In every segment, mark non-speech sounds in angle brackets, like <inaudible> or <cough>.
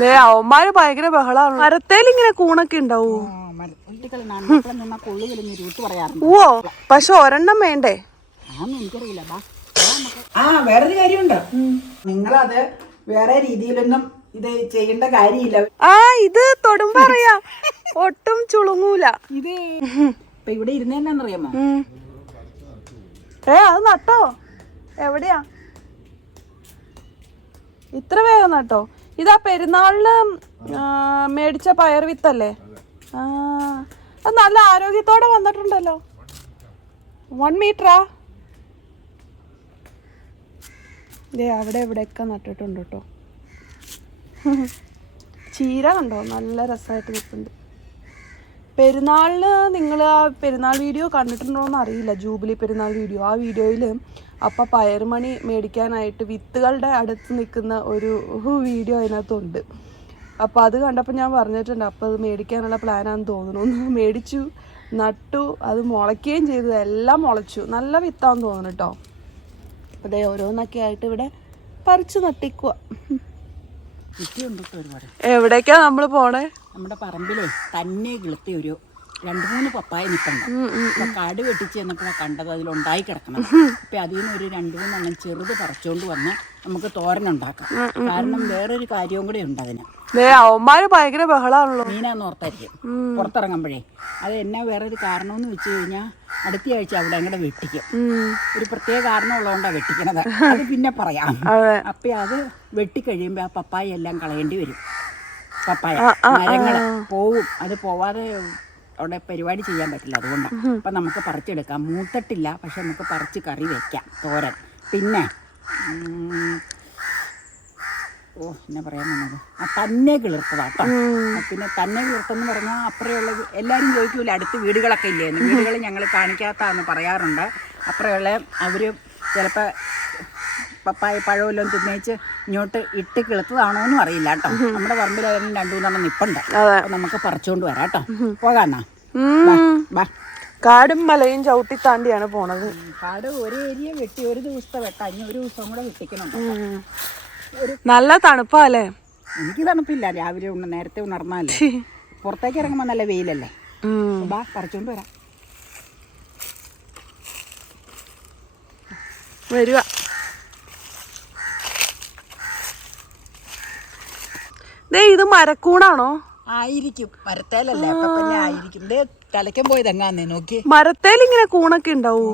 അവന്മാര് ഭയങ്കര ബഹളാണ്. മരത്തേൽ ഇങ്ങനെ കൂണൊക്കെ ഉണ്ടാവൂ? ഓ പക്ഷെ ഒരെണ്ണം വേണ്ടേ. ആ വേറൊരു കാര്യമുണ്ട്. നിങ്ങളത് വേറെ രീതിയിലൊന്നും ഇത് ചെയ്യേണ്ട കാര്യമില്ല. ആ ഇത് തൊടുമ്പോ പറയാ. ഒട്ടും ചുളുങ്ങൂല. ഇത് ഇപ്പൊ ഇവിടെ ഇരുന്നറിയാമോ ഏ അത് നട്ടോ? എവിടെയാ? ഇത്ര വേഗം നട്ടോ? ഇതാ പെരുന്നാളിന് മേടിച്ച പയർ വിത്തല്ലേ? ആ അത് നല്ല ആരോഗ്യത്തോടെ വന്നിട്ടുണ്ടല്ലോ. വൺ മീറ്ററാ ദേ അവിടെ ഇവിടെയൊക്കെ നട്ടിട്ടുണ്ട് കേട്ടോ. ചീര കണ്ടോ? നല്ല രസമായിട്ട് നിൽക്കുന്നുണ്ട് പെരുന്നാളിന് നിങ്ങൾ ആ പെരുന്നാൾ വീഡിയോ കണ്ടിട്ടുണ്ടോ എന്ന് അറിയില്ല. ജൂബിലി പെരുന്നാൾ വീഡിയോ. ആ വീഡിയോയിൽ അപ്പം പയർമണി മേടിക്കാനായിട്ട് വിത്തുകളുടെ അടുത്ത് നിൽക്കുന്ന ഒരു വീഡിയോ അതിനകത്തുണ്ട് അപ്പോൾ അത് കണ്ടപ്പോൾ ഞാൻ പറഞ്ഞിട്ടുണ്ട് അപ്പോൾ അത് മേടിക്കാനുള്ള പ്ലാനാന്ന് തോന്നുന്നു. ഒന്ന് മേടിച്ചു നട്ടു അത് മുളയ്ക്കുകയും ചെയ്തു. എല്ലാം മുളച്ചു. നല്ല വിത്താന്ന് തോന്നുന്നു കേട്ടോ. അതെ ഓരോന്നൊക്കെ ആയിട്ട് ഇവിടെ പറിച്ചു നട്ടിക്കുക എവിടേക്കാ നമ്മൾ പോണേ? നമ്മുടെ പറമ്പിലേ തന്നെ കിളുത്തി ഒരു രണ്ട് മൂന്ന് പപ്പായ നിൽക്കണ്ട അപ്പൊ കാട് വെട്ടിച്ച് ചെന്നപ്പോഴാണ് കണ്ടത് അതിലുണ്ടായി കിടക്കണം. അപ്പൊ അതിൽ നിന്ന് ഒരു രണ്ട് മൂന്നെണ്ണം ചെറുത് പറിച്ചുകൊണ്ട് വന്ന് നമുക്ക് തോരൻ ഉണ്ടാക്കാം. കാരണം വേറൊരു കാര്യവും കൂടെ ഉണ്ട് അതിന്. അവന്മാര് ഭയങ്കര ബഹളാണല്ലോ. മീനാന്ന് ഓർത്തായിരിക്കും. പുറത്തിറങ്ങുമ്പോഴേ. അത് എന്നാ വേറൊരു കാരണമെന്ന് വെച്ച് കഴിഞ്ഞാൽ അടുത്ത ആഴ്ച അവിടെ അങ്ങടെ വെട്ടിക്കും. ഒരു പ്രത്യേക കാരണമുള്ളതുകൊണ്ടാണ് വെട്ടിക്കണത്. <laughs> അത് പിന്നെ പറയാം. അപ്പൊ അത് വെട്ടിക്കഴിയുമ്പോൾ ആ പപ്പായ എല്ലാം കളയേണ്ടി വരും. പപ്പായ മരങ്ങൾ പോവും. അത് പോവാതെ അവിടെ പരിപാടി ചെയ്യാൻ പറ്റില്ല അതുകൊണ്ടാണ് അപ്പൊ നമുക്ക് പറിച്ചെടുക്കാം. മൂത്തിട്ടില്ല പക്ഷെ നമുക്ക് പറിച്ച് കറി വെക്കാം തോരൻ. പിന്നെ ഓ എന്നാ പറയാൻ വന്നത്? ആ തന്നെ കിളിർത്തതാട്ടോ പിന്നെ തന്നെ കിളിർത്തെന്ന് പറഞ്ഞാൽ അപ്പുറമുള്ള എല്ലാവരും ചോദിക്കൂല അടുത്ത് വീടുകളൊക്കെ ഇല്ലേ? എന്ന് വീടുകൾ ഞങ്ങൾ കാണിക്കാത്താന്ന് പറയാറുണ്ട്. അപ്പുറമുള്ള അവർ ചിലപ്പോൾ പപ്പായ പഴമെല്ലാം തിന്നേച്ച് ഇങ്ങോട്ട് ഇട്ട് കിളുത്തതാണോ എന്നും അറിയില്ല കേട്ടോ. നമ്മുടെ പറമ്പിലായാലും രണ്ടു മൂന്നെണ്ണം നിപ്പുണ്ട്. അപ്പൊ നമുക്ക് പറിച്ചുകൊണ്ട് വരാം കേട്ടോ. പോകാന്നാ. ബാ കാടും മലയും ചവിട്ടി താണ്ടിയാണ് പോണത് കാട് ഒരു ഏരിയ വെട്ടി ഒരു ദിവസത്തെ വെട്ടാ. ഇനി ഒരു ദിവസം കൂടെ വെട്ടിക്കണം നല്ല തണുപ്പല്ലേ എനിക്ക് തണുപ്പില്ല. രാവിലെ ഉണ്ട് നേരത്തെ ഉണർന്നാലേ. പുറത്തേക്ക് ഇറങ്ങുമ്പോൾ നല്ല വെയിലല്ലേ. ബാ പറിച്ചോണ്ട് വരാം. വരുക ദേ ഇത് മരക്കൂണാണോ? ആയിരിക്കും. മരത്തേലല്ലേ. അപ്പൊ പിന്നെ ആയിരിക്കും. ദേ തലയ്ക്കാൻ പോയത് എങ്ങാന്നേ നോക്കി. മരത്തേൽ ഇങ്ങനെ കൂണൊക്കെ ഉണ്ടാവൂ?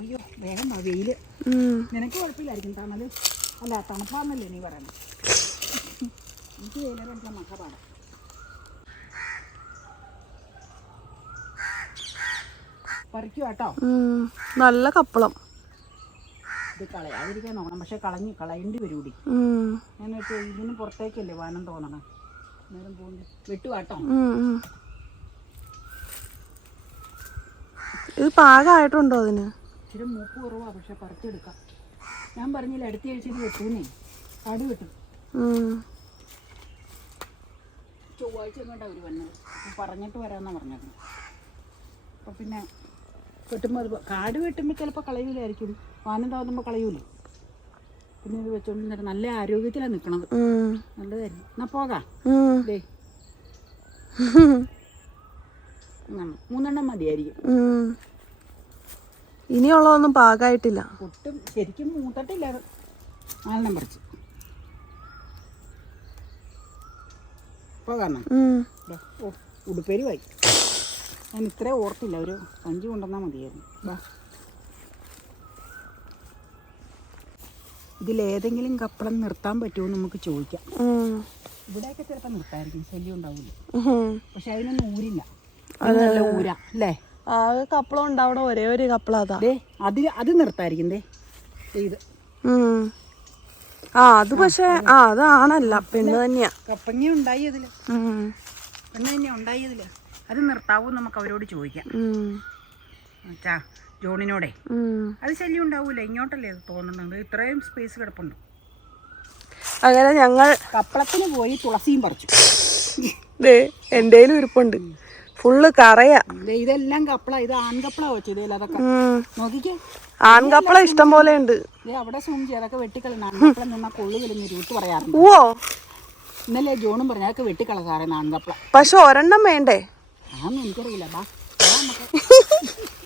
അയ്യോ വേഗം വെയിൽ. നിനക്ക് കുഴപ്പമില്ലായിരിക്കും തണൽ. അല്ല തണുപ്പാന്നല്ലേ നീ പറയുന്നത് എനിക്ക് വെയിലേറെ മഹാപാടാ പറിക്കുവാട്ടോ. നല്ല കപ്പളം. ഇത് കളയാതിരിക്കാൻ നോക്കണം. പക്ഷെ കളഞ്ഞ് കളയേണ്ടി വരൂടി വെച്ച് ഇതിന് പുറത്തേക്കല്ലേ വാനം തോന്നണം? നേരം പോകുന്നു വെട്ടുവാട്ടോ. ഇത് പാകമായിട്ടുണ്ടോ അതിന്? ഇച്ചിരി മൂപ്പ് കുറവാ. പക്ഷെ പറിച്ചെടുക്കാം. ഞാൻ പറഞ്ഞില്ല അടുത്ത ആഴ്ച ഇത് വെട്ടൂന്നേ. അടി വെട്ടും. ചൊവ്വാഴ്ച എങ്ങോട്ടാ അവർ വന്നത്? പറഞ്ഞിട്ട് വരാമെന്നാണ് പറഞ്ഞത്. അപ്പം പിന്നെ വെട്ടുമ്പോൾ അത് കാട് വെട്ടുമ്പോൾ ചിലപ്പോൾ കളയൂലായിരിക്കും വാനം തോന്നുമ്പോൾ കളയൂലേ. പിന്നെ ഇത് വെച്ചോണ്ട് നല്ല ആരോഗ്യത്തിലാണ് നിൽക്കണത്. നല്ലതായിരുന്നു എന്നാ പോകാം. ദേ. മൂന്നെണ്ണം മതിയായിരിക്കും. ഇനിയുള്ളതൊന്നും പാകമായിട്ടില്ല ഒട്ടും ശരിക്കും മൂത്തട്ടില്ല അത്. നാലെണ്ണം പറിച്ച്. പോകാം ഉടുപ്പേരി വായി. ഞാൻ ഇത്രേ ഓർത്തില്ല. ഒരു സഞ്ചി കൊണ്ടുവന്നാൽ മതിയായിരുന്നു. ബാ ഇതിലേതെങ്കിലും കപ്പളം നിർത്താൻ പറ്റുമോ നമുക്ക് ചോദിക്കാം. ഇവിടെയൊക്കെ ചിലപ്പോൾ നിർത്തായിരിക്കും ശല്യം ഉണ്ടാവില്ല. പക്ഷെ അതിനൊന്നും ഊരില്ല. ഇത് നല്ല ഊരാ അല്ലേ? ആ കപ്പളം ഉണ്ടാവണ ഒരേ ഒരു കപ്പളം അതാ. അത് നിർത്തായിരിക്കും ദേ. ഇത്. ആ അത് പക്ഷെ ആ. അതാണല്ല പെണ്ണ് തന്നെയാ. കപ്പങ്ങ ഉണ്ടായി അതിൽ. പെണ്ണ് തന്നെ ഉണ്ടായി അതിൽ. അത് നിർത്താവൂ നമുക്ക് അവരോട് ചോദിക്കാം. ഉം. ജോണിനോടെ. അത് ശല്യം ഉണ്ടാവൂല. ഇങ്ങോട്ടല്ലേ അത് തോന്നുന്നത്. ഇത്രയും സ്പേസ് കിടപ്പുണ്ട്. അങ്ങനെ ഞങ്ങൾ കപ്പളത്തിന് പോയി തുളസിയും പറിച്ചു. എന്തേലും ഇരിപ്പുണ്ട്. ഫുള്ള് കറയാ. ഇതെല്ലാം കപ്പള. ഇത് ആൺകപ്പള വെച്ചു ഇതേ അതൊക്കെ. ഉം. നോക്കിക്കേ. ആൺകപ്പള ഇഷ്ടം പോലെ ഉണ്ട്. അവിടെ സൂം അതൊക്കെ വെട്ടിക്കളി ആൺകപ്പളം നിന്നാ കൊള്ളുകലെന്ന് പറയാറുണ്ട്. ഓ ഇന്നലെ ജോണും പറഞ്ഞു അതൊക്കെ വെട്ടിക്കള സാറേ ആൺകപ്പള പക്ഷെ ഒരെണ്ണം വേണ്ടേ? അതൊന്നും എനിക്കറിയില്ല. ബാ. <laughs>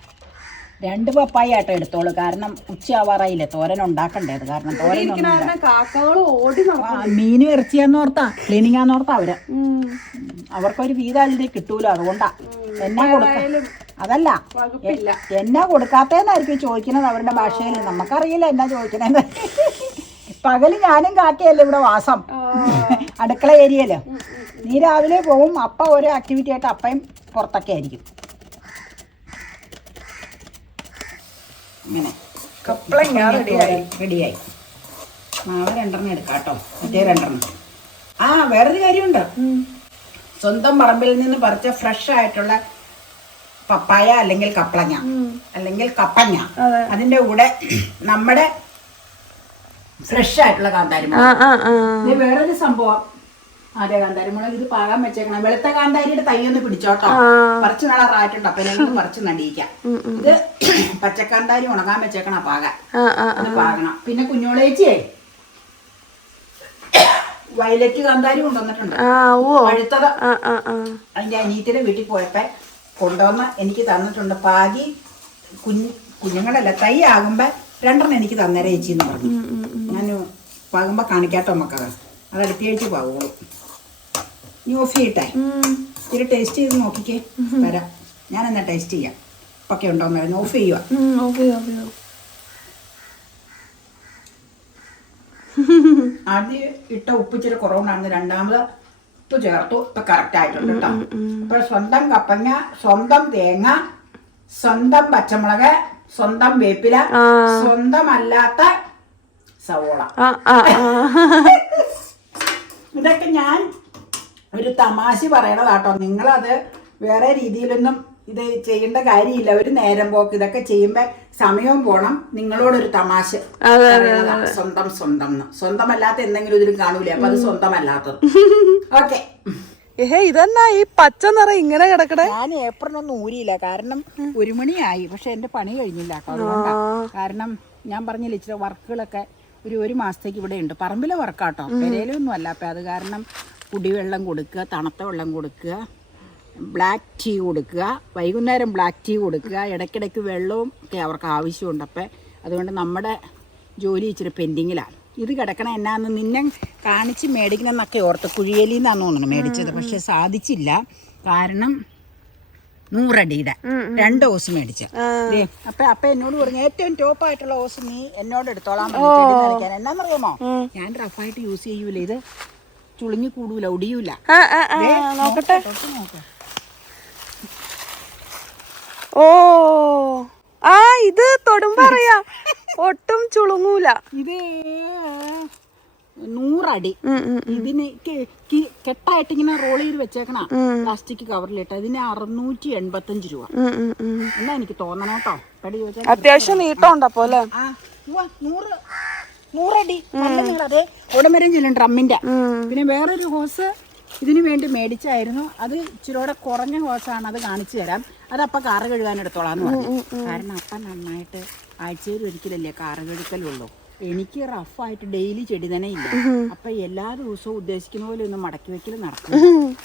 രണ്ട് പപ്പായ ആട്ടോ എടുത്തോളൂ. കാരണം ഉച്ചയാവാറായില്ലേ തോരൻ ഉണ്ടാക്കണ്ടേത് കാരണം തോരൻ ഓടി മീൻ ഇറച്ചിയാന്ന് ഓർത്താ മീനും ഇറച്ചിയാന്നോർത്താ ക്ലീനിങ്ങാന്നോർത്താ അവർ അവർക്കൊരു വീതല്ലേ കിട്ടൂല അതുകൊണ്ടാ. എന്നാ കൊടുക്ക? അതല്ല. എന്നാ കൊടുക്കാത്തേന്നായിരിക്കും ചോദിക്കുന്നത് അവരുടെ ഭാഷയിൽ. നമുക്കറിയില്ല എന്നാ ചോദിക്കണേന്ന്. പകൽ ഞാനും കാക്കയല്ലേ ഇവിടെ വാസം. അടുക്കള ഏരിയയിൽ. നീ രാവിലെ പോവും അപ്പ ഒരു ആക്ടിവിറ്റി ആയിട്ട് അപ്പയും പുറത്തൊക്കെ ആയിരിക്കും. ഇങ്ങനെ. കപ്പളങ്ങ റെഡിയായി റെഡിയായി മാവ് രണ്ടെണ്ണം എടുക്കാം കേട്ടോ. മറ്റേ രണ്ടെണ്ണം. ആ വേറൊരു കാര്യമുണ്ട്. സ്വന്തം പറമ്പിൽ നിന്ന് പറിച്ച ഫ്രഷ് ആയിട്ടുള്ള പപ്പായ അല്ലെങ്കിൽ കപ്പളങ്ങ അല്ലെങ്കിൽ കപ്പങ്ങ. അതിന്റെ കൂടെ നമ്മുടെ ഫ്രഷ് ആയിട്ടുള്ള ഇത് വേറൊരു സംഭവം. അതെ കാന്താരിമുളക് ഇത് പാകാൻ വെച്ചേക്കണം. വെളുത്ത കാന്താരിയുടെ തൈ ഒന്ന് പിടിച്ചോട്ടോ. നാളെ റായിട്ടുണ്ട്. അപ്പൊ എനിക്ക് കുറച്ച് നടിയിക്കാം. ഇത് പച്ചക്കാന്താരി ഉണങ്ങാൻ വെച്ചേക്കണം പാകാൻ. അത് പാകണം. പിന്നെ കുഞ്ഞോളേച്ചിയെ. വയലറ്റ് കാന്താരി കൊണ്ടുവന്നിട്ടുണ്ട്. പഴുത്തത്. അതിന്റെ അനിയത്തിയുടെ വീട്ടിൽ പോയപ്പോ കൊണ്ടുവന്ന് എനിക്ക് തന്നിട്ടുണ്ട്. പാകി കുഞ്ഞ് കുഞ്ഞുങ്ങളല്ല തൈ ആകുമ്പോ രണ്ടെണ്ണം എനിക്ക് തന്നേരെ ചേച്ചി എന്ന് പറഞ്ഞു. ഞാൻ പാകുമ്പോ കാണിക്കാട്ടോ മക്കളെ അത് അടുത്ത ആഴ്ച പാകുള്ളൂ. നീ ഓഫ് ചെയ്യട്ടെ? ഇത്തിരി ടേസ്റ്റ് ചെയ്ത് നോക്കിക്കേ. വരാം. ഞാൻ എന്നാ ടേസ്റ്റ് ചെയ്യാം. ഒക്കെ ഉണ്ടോ എന്ന് ഓഫ് ചെയ്യുക <laughs> ആദ്യം ഇട്ട ഉപ്പ് ഇച്ചിരി കുറവുണ്ടായിരുന്നു. രണ്ടാമത് ഉപ്പ് ചേർത്തു. ഇപ്പൊ കറക്റ്റ് ആയിട്ടുണ്ട് കേട്ടോ അപ്പൊ സ്വന്തം കപ്പങ്ങ സ്വന്തം തേങ്ങ സ്വന്തം പച്ചമുളക് സ്വന്തം വേപ്പില സ്വന്തം അല്ലാത്ത സവോള. <laughs> ഇതൊക്കെ ഞാൻ ഒരു തമാശ പറയണതാട്ടോ. നിങ്ങളത് വേറെ രീതിയിലൊന്നും ഇത് ചെയ്യേണ്ട കാര്യമില്ല. ഒരു നേരം പോക്ക്. ഇതൊക്കെ ചെയ്യുമ്പോ സമയവും പോണം. നിങ്ങളോടൊരു തമാശ സ്വന്തം സ്വന്തം സ്വന്തം അല്ലാത്ത സ്വന്തമല്ലാത്ത എന്തെങ്കിലും ഇതിലും കാണൂലേ. അപ്പൊ അത് സ്വന്തമല്ലാത്തത്. <laughs> ഓക്കെ. ഏഹേ ഇതെന്നാ ഈ പച്ച നിറം ഇങ്ങനെ കിടക്കണേ? ഞാൻ ഏപ്രിലൊന്നും ഊരിയില്ല. കാരണം ഒരു മണിയായി. പക്ഷെ എന്റെ പണി കഴിഞ്ഞില്ല. കാരണം ഞാൻ പറഞ്ഞില്ല ഇച്ചിരി വർക്കുകളൊക്കെ ഒരു ഒരു മാസത്തേക്ക് ഇവിടെ ഉണ്ട്. പറമ്പിലെ വർക്കാട്ടോ പെരയിലൊന്നും അല്ല. അപ്പൊ അത് കാരണം കുടിവെള്ളം കൊടുക്കുക തണുത്ത വെള്ളം കൊടുക്കുക ബ്ലാക്ക് ടീ കൊടുക്കുക വൈകുന്നേരം ബ്ലാക്ക് ടീ കൊടുക്കുക ഇടയ്ക്കിടയ്ക്ക് വെള്ളവും ഒക്കെ അവർക്ക് ആവശ്യമുണ്ട്. അപ്പം അതുകൊണ്ട് നമ്മുടെ ജോലി ഇച്ചിരി പെൻഡിങ്ങിലാണ്. ഇത് കിടക്കണ എന്നാന്ന് നിന്നെ കാണിച്ച് മേടിക്കണമെന്നൊക്കെ ഓർത്ത് കുഴിയലിന്നാന്ന് തോന്നുന്നു മേടിച്ചത്. പക്ഷെ സാധിച്ചില്ല. കാരണം നൂറടിയുടെ രണ്ട് ഓസ് മേടിച്ചു. അപ്പൊ അപ്പൊ എന്നോട് പറഞ്ഞു ഏറ്റവും ടോപ്പ് ആയിട്ടുള്ള ഓസ് നീ എന്നോട് എടുത്തോളാം എന്നാന്നറിയാമോ? ഞാൻ റഫായിട്ട് യൂസ് ചെയ്യൂല ഇത്? ചുളുങ്ങി കൂടൂല ഒടിയൂല. നോക്കട്ടെ. ഓ ആ ഇത് തൊടുമ്പോ അറിയാ. <laughs> ഒട്ടും ചുളുങ്ങൂല. ഇത് നൂറടി. ഇതിന് കെട്ടായിട്ട് ഇങ്ങനെ റോൾ ചെയ്ത് വെച്ചേക്കണ പ്ലാസ്റ്റിക് കവറിലിട്ട് ഇതിന് അറുന്നൂറ്റി എൺപത്തഞ്ച് രൂപ. എന്നാ എനിക്ക് തോന്നണോട്ടോ അത്യാവശ്യം നീട്ടം ഉണ്ടപ്പോ അല്ലേ? നൂറ്. നൂറടി. നല്ല അതെ ഉടൻ വരെയും ചെല്ലും ഡ്രമ്മിന്റെ പിന്നെ വേറൊരു ഹോസ് ഇതിനു വേണ്ടി മേടിച്ചായിരുന്നു. അത് ഇച്ചിരൂടെ കുറഞ്ഞ ഹോസാണ് അത് കാണിച്ചു തരാം. അതപ്പ കാറ് കഴുകാൻ എടുത്തോളാന്ന് പറഞ്ഞു. കാരണം അപ്പ നന്നായിട്ട് ആഴ്ചയിൽ ഒരിക്കലല്ലേ കാറ് കഴുകലുള്ളൂ. എനിക്ക് റഫായിട്ട് ഡെയിലി ചെടി തന്നെ ഇല്ല. അപ്പൊ എല്ലാ ദിവസവും ഉദ്ദേശിക്കുന്ന പോലെ ഒന്നും മടക്കി വെക്കൽ നടക്കും.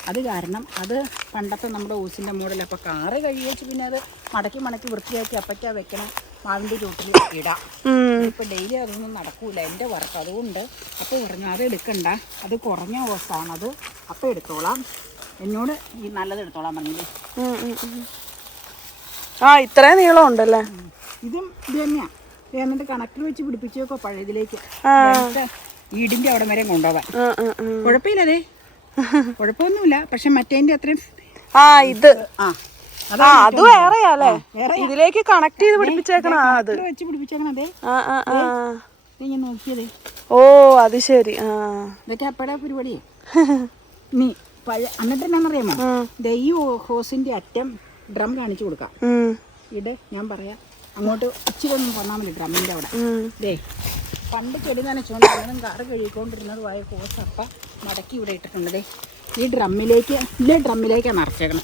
അത് കാരണം അത് പണ്ടത്തെ നമ്മുടെ ഊസിന്റെ മോഡൽ അപ്പൊ കാറ് കഴിയേച്ച് പിന്നെ അത് മടക്കി മടക്കി വൃത്തിയാക്കി അപ്പയ്ക്കാ വെക്കണം. മാവിന്റെ ചൂട്ടിൽ ഇടാം. ഇപ്പം ഡെയിലി അതൊന്നും നടക്കൂല. എന്റെ വർക്ക് അതുകൊണ്ട്. അപ്പോൾ പറഞ്ഞു അത് എടുക്കണ്ട. അത് കുറഞ്ഞ ഓസാണ് അത്. അപ്പം എടുത്തോളാം. എന്നോട് ഈ നല്ലത് എടുത്തോളാം പറഞ്ഞില്ലേ? ഉം. ആ ഇത്രയും നീളം ഉണ്ടല്ലേ? ഇതും ഇത് തന്നെയാ. ഇത് എന്നിട്ട് കണക്കിൽ വെച്ച് പിടിപ്പിച്ചേക്കോ പഴയതിലേക്ക്. വീടിന്റെ അവിടെ വരെ ആ. കുഴപ്പമില്ലതേ. <laughs> കുഴപ്പമൊന്നുമില്ല. പക്ഷെ മറ്റേന്റെ അത്രയും ആ ഇത്. ആ. ആ അത് വേറെയാ? അല്ലേ ഇതിലേക്ക് കണക്ട് ചെയ്ത് പിടിപ്പിച്ചേക്കണ അത്. വെച്ച് പിടിപ്പിച്ചേക്കണം അതേ ആ ആ ആ. ഞാൻ നോക്കിയതേ. ഓ അത് ശരി ആ. ഇതൊക്കെ അപ്പടെ പരിപാടിയേ നീ പഴയ എന്നിട്ട് എന്നാന്നറിയാമോ ദേ ഈ ഹോസിന്റെ അറ്റം ഡ്രം കാണിച്ചു കൊടുക്കാം. ഇട് ഞാൻ പറയാം. അങ്ങോട്ട് ഇച്ചിരി ഒന്നും പോന്നാൽ മതി ഡ്രമ്മിന്റെ അവിടെ. ദേ പണ്ട് ചെടി നനച്ചുകൊണ്ടിരുന്നതും കാറ് കഴുകിക്കൊണ്ടിരുന്നതുമായ ഹോസ് അപ്പ മടക്കി ഇവിടെ ഇട്ടിട്ടുണ്ട് ദേ. ഈ ഡ്രമ്മിലേക്ക് ഇല്ല ഡ്രമ്മിലേക്കാണ് നിറച്ചേക്കണം.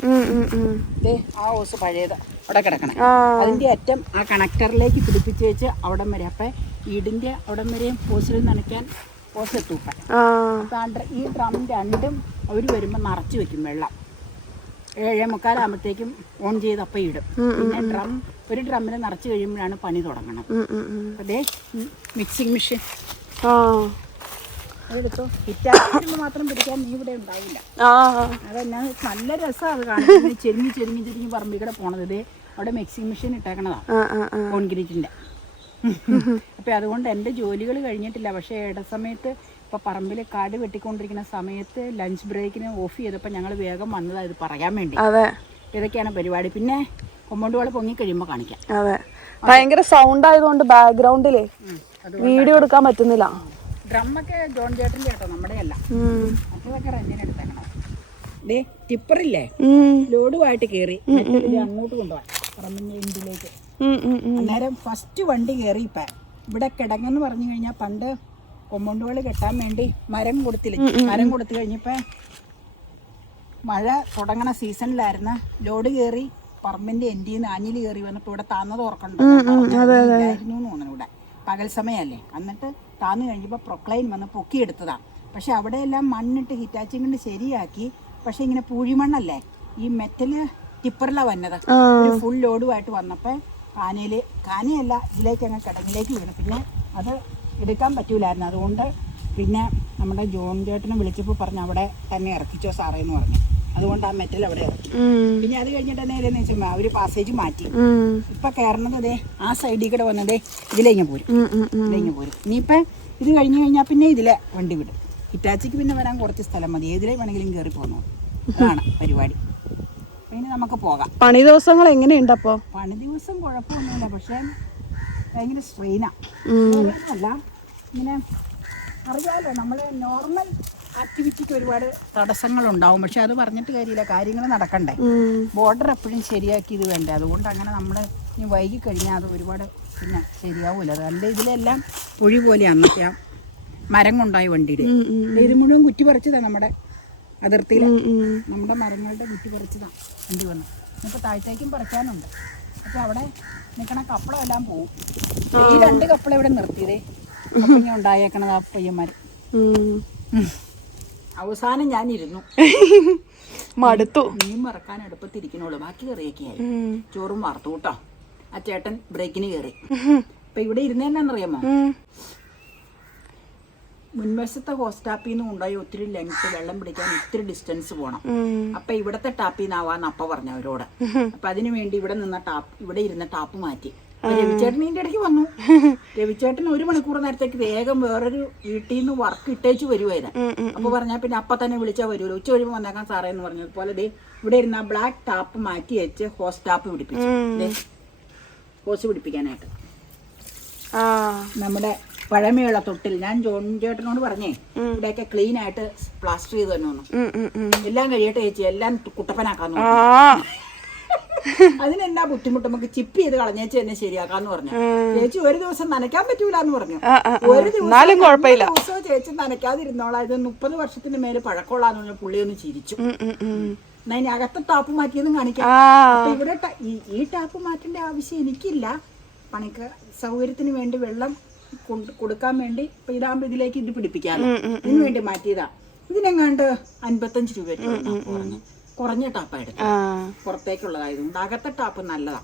ആ ഹോസ് പഴയത് അവിടെ കിടക്കണം. അതിന്റെ അറ്റം ആ കണക്ടറിലേക്ക് പിടിപ്പിച്ച് വെച്ച് അവിടം വരെ. അപ്പൊ ഈടിന്റെ അവിടം വരെയും ഹോസിൽ നനയ്ക്കാൻ ഓസ് എത്തൂപ്പ ഈ ഡ്രം രണ്ടും അവർ വരുമ്പോൾ നിറച്ച് വെക്കും വെള്ളം. ഏഴേ മുക്കാലാകുമ്പോഴത്തേക്കും ഓൺ ചെയ്ത് അപ്പം ഇടും. പിന്നെ ഡ്രം ഒരു ഡ്രമ്മിൽ നിറച്ച് കഴിയുമ്പോഴാണ് പണി തുടങ്ങണം അതെ മിക്സിങ് മെഷീൻ അതെടുത്തോ. ഹിറ്റാക്കുമ്പോൾ മാത്രം പിടിക്കാൻ നീ ഇവിടെ ഉണ്ടാവില്ല. ആ. അതെന്നാ നല്ല രസമാണ് അത് കാണുന്നത് ചെരിഞ്ഞ് ചെരിഞ്ഞ് ചെരിഞ്ഞ് പറമ്പിൽ കൂടെ പോണത്. ഇതേ അവിടെ മിക്സിംഗ് മെഷീൻ ഇട്ടേക്കണതാണ് കോൺക്രീറ്റിന്റെ അപ്പോൾ അതുകൊണ്ട് എന്റെ ജോലികൾ കഴിഞ്ഞിട്ടില്ല. പക്ഷേ ഇടസമയത്ത് ഇപ്പോൾ പറമ്പിൽ കാട് വെട്ടിക്കൊണ്ടിരിക്കുന്ന സമയത്ത് ലഞ്ച് ബ്രേക്കിന് ഓഫ് ചെയ്തപ്പോൾ ഞങ്ങൾ വേഗം വന്നതാണ് ഇത് പറയാൻ വേണ്ടി. ഇതൊക്കെയാണ് പരിപാടി. പിന്നെ കൊമ്പൗണ്ട് വാൾ പൊങ്ങി കഴിയുമ്പോൾ കാണിക്കാം. അതെ. ഭയങ്കര സൗണ്ട് ആയതുകൊണ്ട് ബാക്ക്ഗ്രൗണ്ടിൽ വീഡിയോ എടുക്കാൻ പറ്റുന്നില്ല. ഡ്രമ്മൊക്കെ ജോൺ ചേട്ടന്റെ കേട്ടോ നമ്മുടെ അല്ല. അപ്പോഴൊക്കെ റെന്റിന് എടുത്തേക്കണം. ഡേ ടിപ്പറില്ലേ. ലോഡുമായിട്ട് കയറി അങ്ങോട്ട് കൊണ്ടുപോകാൻ. പറമ്പിന്റെ ഉം. അന്നേരം ഫസ്റ്റ് വണ്ടി കയറി ഇപ്പം. ഇവിടെ കിടങ്ങെന്ന് പറഞ്ഞു കഴിഞ്ഞാൽ പണ്ട് കൊമ്പുണ്ടുകൾ കെട്ടാൻ വേണ്ടി മരം കൊടുത്തില്ല? മരം കൊടുത്തു കഴിഞ്ഞപ്പോൾ മഴ തുടങ്ങണ സീസണിലായിരുന്നു ലോഡ് കയറി പറമ്പിന്റെ എൻഡിൽ നിന്ന് ആഞ്ഞിൽ കയറി വന്നപ്പോൾ ഇവിടെ താന്നത് ഓർക്കണ്ടായിരുന്നു തോന്നുന്നു ഇവിടെ. പകൽ സമയമല്ലേ എന്നിട്ട് താന്നു കഴിഞ്ഞപ്പോൾ പ്രൊക്ലൈൻ വന്ന് പൊക്കിയെടുത്തതാണ് പക്ഷെ അവിടെയെല്ലാം മണ്ണിട്ട് ഹിറ്റാച്ചിങ് കൊണ്ട് ശരിയാക്കി. പക്ഷെ ഇങ്ങനെ പൂഴിമണ്ണല്ലേ ഈ മെറ്റൽ ടിപ്പറിലാണ് വന്നത്. ഒരു ഫുൾ ലോഡുമായിട്ട് വന്നപ്പോൾ കാനയിൽ കാനയല്ല ഇതിലേക്ക് അങ്ങ് കിടങ്ങിലേക്ക് വീണു. പിന്നെ അത് എടുക്കാൻ പറ്റൂലായിരുന്നു. അതുകൊണ്ട് പിന്നെ നമ്മുടെ ജോൺ ചേട്ടനെ വിളിച്ചപ്പോൾ പറഞ്ഞു അവിടെ തന്നെ ഇറക്കിച്ചോ സാറേ എന്ന് പറഞ്ഞു. അതുകൊണ്ട് ആ മെറ്റൽ അവിടെ. പിന്നെ അത് കഴിഞ്ഞിട്ട് ഏതെന്ന് വെച്ചാൽ അവർ പാസേജ് മാറ്റി. ഇപ്പൊ കയറണത് അതെ ആ സൈഡിൽ കൂടെ വന്നതേ ഇതിലേങ്ങ് പോരും. ഇതിലേങ്ങ് പോരും. ഇനിയിപ്പൊ ഇത് കഴിഞ്ഞു കഴിഞ്ഞാൽ പിന്നെ ഇതിലെ വണ്ടി വിടും. ഇറ്റാച്ചിക്ക് പിന്നെ വരാൻ കുറച്ച് സ്ഥലം മതി. ഏതിലേ വേണമെങ്കിലും കയറി പോന്നു. അതാണ് പരിപാടി. പിന്നെ നമുക്ക് പോകാം. പണി ദിവസങ്ങൾ എങ്ങനെയുണ്ട് അപ്പോ? പണി ദിവസം കുഴപ്പമൊന്നുമില്ല. പക്ഷേ ഭയങ്കര സ്ട്രെയിനാണ് ഉം. അല്ല ഇങ്ങനെ അറിയാലോ നമ്മൾ നോർമൽ ആക്ടിവിറ്റിക്ക് ഒരുപാട് തടസ്സങ്ങൾ ഉണ്ടാവും പക്ഷെ അത് പറഞ്ഞിട്ട് കാര്യമില്ല. കാര്യങ്ങൾ നടക്കണ്ടേ. ബോർഡർ എപ്പോഴും ശരിയാക്കി ഇത് വേണ്ടേ. അതുകൊണ്ട് അങ്ങനെ നമ്മൾ ഇനി വൈകി കഴിഞ്ഞാൽ അത് ഒരുപാട് പിന്നെ ശരിയാവൂല. അല്ല ഇതിലെല്ലാം പൊഴി പോലെ അന്നത്തെ ആ മരം കൊണ്ടായി ഉം. ഇത് മുഴുവൻ കുറ്റി പറിച്ചതാണ് നമ്മുടെ അതിർത്തിയിൽ. നമ്മുടെ മരങ്ങളുടെ കുറ്റി പറിച്ചതാണ് വണ്ടി വന്നു. ഇപ്പോൾ താഴത്തേക്കും പറിക്കാനുണ്ട്. അപ്പോൾ അവിടെ നിൽക്കണ കപ്പളം എല്ലാം പോവും ഈ രണ്ട് കപ്പളം ഇവിടെ നിർത്തിയതേ. ഉണ്ടായേക്കണത് ആ പയ്യന്മാർ ഉം. അവസാനം ഞാനിരുന്നു. <laughs> മടുത്തു. മീൻ മറക്കാൻ അടുപ്പത്തിരിക്കണുള്ളൂ. ബാക്കി കറിയൊക്കെ ആയി. ചോറും വാർത്തു കേട്ടോ. ആ ചേട്ടൻ ബ്രേക്കിന് കയറി. അപ്പൊ ഇവിടെ ഇരുന്നേന്നറിയാമോ. മുൻവശത്തെ ഹോസ് ടാപ്പിൽ നിന്ന് ഉണ്ടായി ഒത്തിരി ലെങ്ത് വെള്ളം പിടിക്കാൻ ഒത്തിരി ഡിസ്റ്റൻസ് പോകണം. അപ്പൊ ഇവിടത്തെ ടാപ്പിൽ നിന്നാവാന്ന് അപ്പ പറഞ്ഞു അവരോട്. അപ്പൊ അതിനു വേണ്ടി ഇവിടെ നിന്ന ടാപ്പ് ഇവിടെ ഇരുന്ന ടാപ്പ് മാറ്റി. രവിചേട്ടൻ ഇതിന്റെ ഇടയ്ക്ക് വന്നു. <laughs> രവിചേട്ടൻ ഒരു മണിക്കൂർ നേരത്തേക്ക് വേഗം വേറൊരു വീട്ടിൽ നിന്ന് വർക്ക് ഇട്ടേച്ച് വരുവായിരുന്നു. അപ്പൊ പറഞ്ഞാൽ പിന്നെ അപ്പൊ തന്നെ വിളിച്ചാൽ വരുമല്ലോ ഉച്ച കഴിയുമ്പോൾ വന്നേക്കാൻ സാറേ എന്ന് പറഞ്ഞതുപോലെ ദേ ഇവിടെ ഇരുന്ന ബ്ലാക്ക് ടാപ്പ് മാറ്റി വെച്ച് ഹോസ് ടാപ്പ് പിടിപ്പിച്ചു. ഹോസ് പിടിപ്പിക്കാനായിട്ട്. നമ്മുടെ പഴമയുള്ള തൊട്ടിൽ ഞാൻ ജോൺ ചേട്ടനോട് പറഞ്ഞേ ഇവിടെയൊക്കെ ക്ലീൻ ആയിട്ട് പ്ലാസ്റ്റർ ചെയ്ത് തന്നെ വന്നു. എല്ലാം കഴിയട്ടെ ചേച്ചി. എല്ലാം പറഞ്ഞു അതിനെന്നാ ബുദ്ധിമുട്ട്? നമുക്ക് ചിപ്പ് ചെയ്ത് കളഞ്ഞേച്ച് തന്നെ ശരിയാക്കാന്ന് പറഞ്ഞു. ചേച്ചി ഒരു ദിവസം നനയ്ക്കാൻ പറ്റൂല എന്ന് പറഞ്ഞു. ഒരു ദിവസം കുഴപ്പമില്ല. ദിവസവും ചേച്ചി നനയ്ക്കാതിരുന്നോളാം. ഇത് മുപ്പത് വർഷത്തിന് മേലെ പഴക്കമുള്ളാന്ന് പറഞ്ഞു പുള്ളി ഒന്ന് ചിരിച്ചു. ഞാൻ. എന്നാ ഇനി അകത്തെ ടാപ്പ് മാറ്റിയെന്ന് കാണിക്കാം. അപ്പൊ ഇവിടെ ഈ ടാപ്പ് മാറ്റേണ്ട ആവശ്യം എനിക്കില്ല. പണിക്ക് സൗകര്യത്തിന് വേണ്ടി വെള്ളം കൊടുക്കാൻ വേണ്ടി ഇപ്പൊ ഇതാകുമ്പോ ഇതിലേക്ക് ഇത് പിടിപ്പിക്കാം ഇതിനു വേണ്ടി മാറ്റിയതാ. ഇതിനെങ്ങാണ്ട് അൻപത്തഞ്ച് രൂപ കുറഞ്ഞ ടാപ്പാ ആ. പുറത്തേക്കുള്ളതായതുകൊണ്ട് അകത്തെ ടാപ്പ് നല്ലതാ.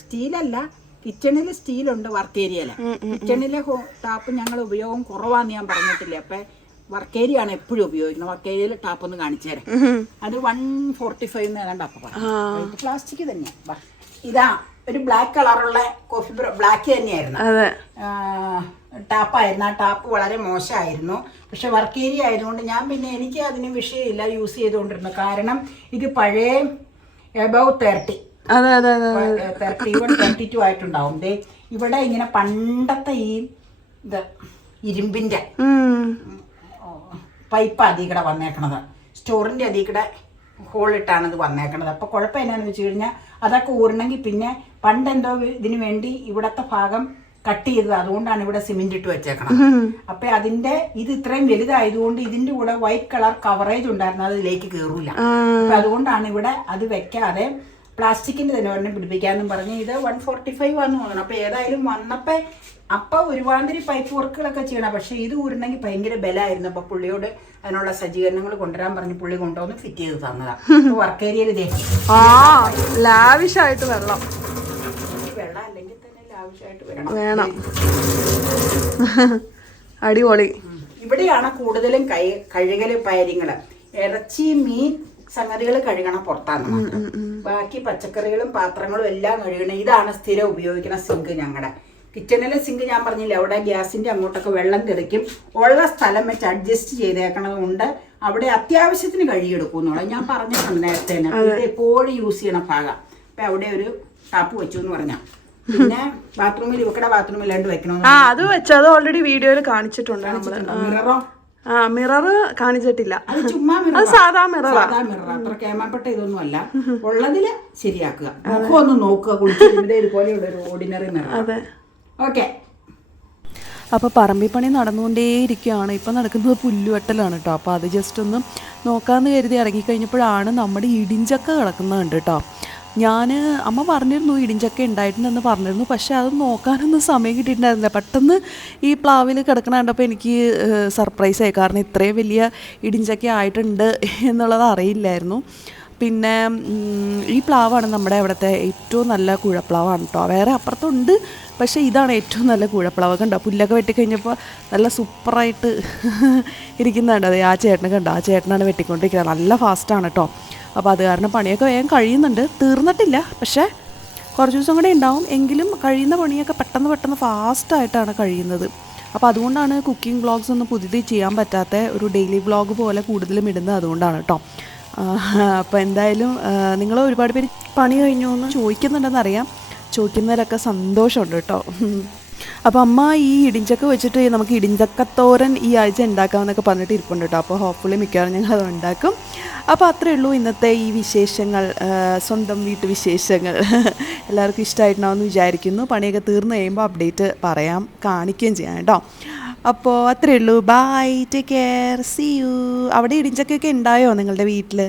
സ്റ്റീലല്ല കിച്ചണിൽ സ്റ്റീലുണ്ട് വർക്ക് ഏരിയയിൽ. കിച്ചണിലെ ടാപ്പ് ഞങ്ങൾ ഉപയോഗം കുറവാന്ന് ഞാൻ പറഞ്ഞിട്ടില്ല. അപ്പൊ വർക്ക് ഏരിയ ആണ് എപ്പോഴും ഉപയോഗിക്കുന്നത്. വർക്ക് ഏരിയയിൽ ടാപ്പ് ഒന്ന് കാണിച്ചു തരാം. അത് വൺ ഫോർട്ടി ഫൈവ് ഏതാണ്ട് അപ്പൊ പ്ലാസ്റ്റിക് തന്നെയാ. ഇതാ ഒരു ബ്ലാക്ക് കളറുള്ള കോഫി ബ്ലാക്ക് തന്നെയായിരുന്നു. ടാപ്പായിരുന്നു. ആ ടാപ്പ് വളരെ മോശമായിരുന്നു. പക്ഷെ വർക്ക് ഏരിയ ആയതുകൊണ്ട് ഞാൻ പിന്നെ എനിക്ക് അതിന് വിഷയമില്ല യൂസ് ചെയ്തുകൊണ്ടിരുന്നു. കാരണം ഇത് പഴയ above thirty thirty one thirty two ആയിട്ടുണ്ടാവും. ഇവിടെ ഇങ്ങനെ പണ്ടത്തെ ഈ ഇത് ഇരുമ്പിന്റെ. പൈപ്പ് അതിൽ കൂടെ വന്നേക്കണത്. സ്റ്റോറിന്റെ അതിൽ കൂടെ ഹോളിട്ടാണ് ഇത് വന്നേക്കണത്. അപ്പോൾ കുഴപ്പം എന്നാന്ന് വെച്ച് കഴിഞ്ഞാൽ അതൊക്കെ ഊരണമെങ്കിൽ പിന്നെ പണ്ടെന്തോ ഇതിനു വേണ്ടി ഇവിടത്തെ ഭാഗം കട്ട് ചെയ്തത് അതുകൊണ്ടാണ് ഇവിടെ സിമെന്റ് ഇട്ട് വെച്ചേക്കണം അപ്പൊ അതിന്റെ ഇത് ഇത്രയും വലുതായതുകൊണ്ട് ഇതിന്റെ കൂടെ വൈറ്റ് കളർ കവറേജ് ഉണ്ടായിരുന്നു അതിലേക്ക് ഇതിലേക്ക് കയറൂല. അപ്പൊ അതുകൊണ്ടാണ് ഇവിടെ അത് വെക്കാതെ പ്ലാസ്റ്റിക്കിന്റെ തന്നെ ഒരെണ്ണം പിടിപ്പിക്കാന്നും പറഞ്ഞ് ഇത് വൺ ഫോർട്ടി ഫൈവ് ആണെന്ന് തോന്നുന്നു അപ്പൊ ഏതായാലും വന്നപ്പോ അപ്പൊ ഒരുമാതിരി പൈപ്പ് വർക്കുകളൊക്കെ ചെയ്യണം. പക്ഷെ ഇത് ഊരണമെങ്കിൽ ഭയങ്കര ബലമായിരുന്നു. അപ്പൊ പുള്ളിയോട് അതിനുള്ള സജ്ജീകരണങ്ങൾ കൊണ്ടുവരാൻ പറഞ്ഞ് പുള്ളി കൊണ്ടുവന്ന് ഫിറ്റ് ചെയ്ത് തന്നതാ. വർക്ക് ഏരിയയിൽ ലാവിഷായിട്ട് വെള്ളം. വേണം. <laughs> അടിപൊളി. ഇവിടെയാണ് കൂടുതലും കൈ കഴുകൽ പയരിങ്ങൾ ഇറച്ചി മീൻ സംഗതികൾ കഴുകണം പുറത്താണ് ബാക്കി പച്ചക്കറികളും പാത്രങ്ങളും എല്ലാം കഴുകണം. ഇതാണ് സ്ഥിരം ഉപയോഗിക്കുന്ന സിങ്ക് ഞങ്ങളുടെ കിച്ചണിലെ സിങ്ക് ഞാൻ പറഞ്ഞില്ല അവിടെ ഗ്യാസിന്റെ അങ്ങോട്ടൊക്കെ വെള്ളം തെറിക്കും. ഉള്ള സ്ഥലം വെച്ച് അഡ്ജസ്റ്റ് ചെയ്തേക്കണത് കൊണ്ട് അവിടെ അത്യാവശ്യത്തിന് കഴുകിയെടുക്കും എന്നുള്ളത് ഞാൻ പറഞ്ഞിട്ടുണ്ട് നേരത്തെ തന്നെ. ഇത് എപ്പോഴും യൂസ് ചെയ്യണ ഭാഗം. അപ്പൊ അവിടെ ഒരു ടാപ്പ് വെച്ചു എന്ന് പറഞ്ഞാ. പിന്നെ ബാത്റൂമിൽ ഇവക്കടെ ബാത്റൂമിലാണ്ട് വെക്കണം ആ അത് വെച്ച്. അത് ഓൾറെഡി വീഡിയോയിൽ കാണിച്ചിട്ടുണ്ട് നമ്മൾ. മിററോ ആ. മിറർ കാണിച്ചിട്ടില്ല. അത് ചുമ്മാ മിറർ അത് സാധാ മിററാ സാധാ മിറർ അത്ര കേമപ്പെട്ട ഇതൊന്നും അല്ല. ഉള്ളതിൽ ശരിയാക്കുക. മുഖം ഒന്ന് നോക്കുക. കുളിച്ചിട്ട് ഇതുപോലെയുള്ള ഒരു ഓർഡിനറി മിറർ അതെ. ഓക്കെ അപ്പോൾ പറമ്പിപ്പണി നടന്നുകൊണ്ടേയിരിക്കുകയാണ്. ഇപ്പോൾ നടക്കുന്നത് പുല്ലുവെട്ടലാണ് കേട്ടോ അപ്പോൾ അത് ജസ്റ്റ് ഒന്ന് നോക്കാമെന്ന് കരുതി ഇറങ്ങിക്കഴിഞ്ഞപ്പോഴാണ് നമ്മുടെ ഇടിഞ്ചക്ക കിടക്കുന്നത് കണ്ട് കേട്ടോ ഞാൻ അമ്മ പറഞ്ഞിരുന്നു ഇടിഞ്ചക്ക ഉണ്ടായിട്ടുണ്ടെന്ന് പറഞ്ഞിരുന്നു. പക്ഷേ അത് നോക്കാനൊന്നും സമയം കിട്ടിയിട്ടുണ്ടായിരുന്നില്ല. പെട്ടെന്ന് ഈ പ്ലാവിൽ കിടക്കണ കണ്ടപ്പോൾ എനിക്ക് സർപ്രൈസായി കാരണം ഇത്രയും വലിയ ഇടിഞ്ചക്ക ആയിട്ടുണ്ട് എന്നുള്ളത് അറിയില്ലായിരുന്നു. പിന്നെ ഈ പ്ലാവാണ് നമ്മുടെ അവിടുത്തെ ഏറ്റവും നല്ല കുഴപ്ലാവാണ് കേട്ടോ. വേറെ അപ്പുറത്തുണ്ട് പക്ഷേ ഇതാണ് ഏറ്റവും നല്ല കുഴപ്ലാവ്. കണ്ടോ പുല്ലൊക്കെ വെട്ടിക്കഴിഞ്ഞപ്പോൾ നല്ല സൂപ്പറായിട്ട് <laughs> ഇരിക്കുന്നുണ്ട് അതെ ആ ചേട്ടനെ കണ്ടോ. ആ ചേട്ടനാണ് വെട്ടിക്കൊണ്ടിരിക്കുന്നത്. നല്ല ഫാസ്റ്റാണ് കേട്ടോ. അപ്പോൾ അത് കാരണം പണിയൊക്കെ വേഗം കഴിയുന്നുണ്ട്. തീർന്നിട്ടില്ല പക്ഷേ കുറച്ച് ദിവസം കൂടെ ഉണ്ടാവും. എങ്കിലും കഴിയുന്ന പണിയൊക്കെ പെട്ടെന്ന് പെട്ടെന്ന് ഫാസ്റ്റായിട്ടാണ് കഴിയുന്നത്. അപ്പോൾ അതുകൊണ്ടാണ് കുക്കിംഗ് വ്ളോഗ്സ് ഒന്നും പുതിയത് ചെയ്യാൻ പറ്റാത്ത ഒരു ഡെയിലി വ്ളോഗ് പോലെ കൂടുതലും ഇടുന്നത് അതുകൊണ്ടാണ് കേട്ടോ. അപ്പോൾ എന്തായാലും നിങ്ങൾ ഒരുപാട് പേര് പണി കഴിഞ്ഞു എന്ന് ചോദിക്കുന്നുണ്ടെന്ന് അറിയാം ചോദിക്കുന്നതിലൊക്കെ സന്തോഷമുണ്ട് കേട്ടോ. അപ്പോൾ അമ്മ ഈ ഇടിഞ്ചക്ക വെച്ചിട്ട് നമുക്ക് ഇടിഞ്ചക്കത്തോരൻ ഈ ആഴ്ച ഉണ്ടാക്കാമെന്നൊക്കെ പറഞ്ഞിട്ട് ഇരിപ്പുണ്ട് കേട്ടോ. അപ്പോൾ ഹോപ്പ്ഫുള്ളി മിക്കവാറും ഞങ്ങൾ അത് ഉണ്ടാക്കും. അപ്പോൾ അത്രയേ ഉള്ളൂ ഇന്നത്തെ ഈ വിശേഷങ്ങൾ സ്വന്തം വീട്ടു വിശേഷങ്ങൾ. എല്ലാവർക്കും ഇഷ്ടമായിട്ടുണ്ടാവുമെന്ന് വിചാരിക്കുന്നു. പണിയൊക്കെ തീർന്നു കഴിയുമ്പോൾ അപ്ഡേറ്റ് പറയാം കാണിക്കുകയും ചെയ്യാം കേട്ടോ. അപ്പോൾ അത്രയേ ഉള്ളൂ. Bye take care see you അവിടെ ഇടിഞ്ചക്കൊക്കെ ഉണ്ടായോ നിങ്ങളുടെ വീട്ടിൽ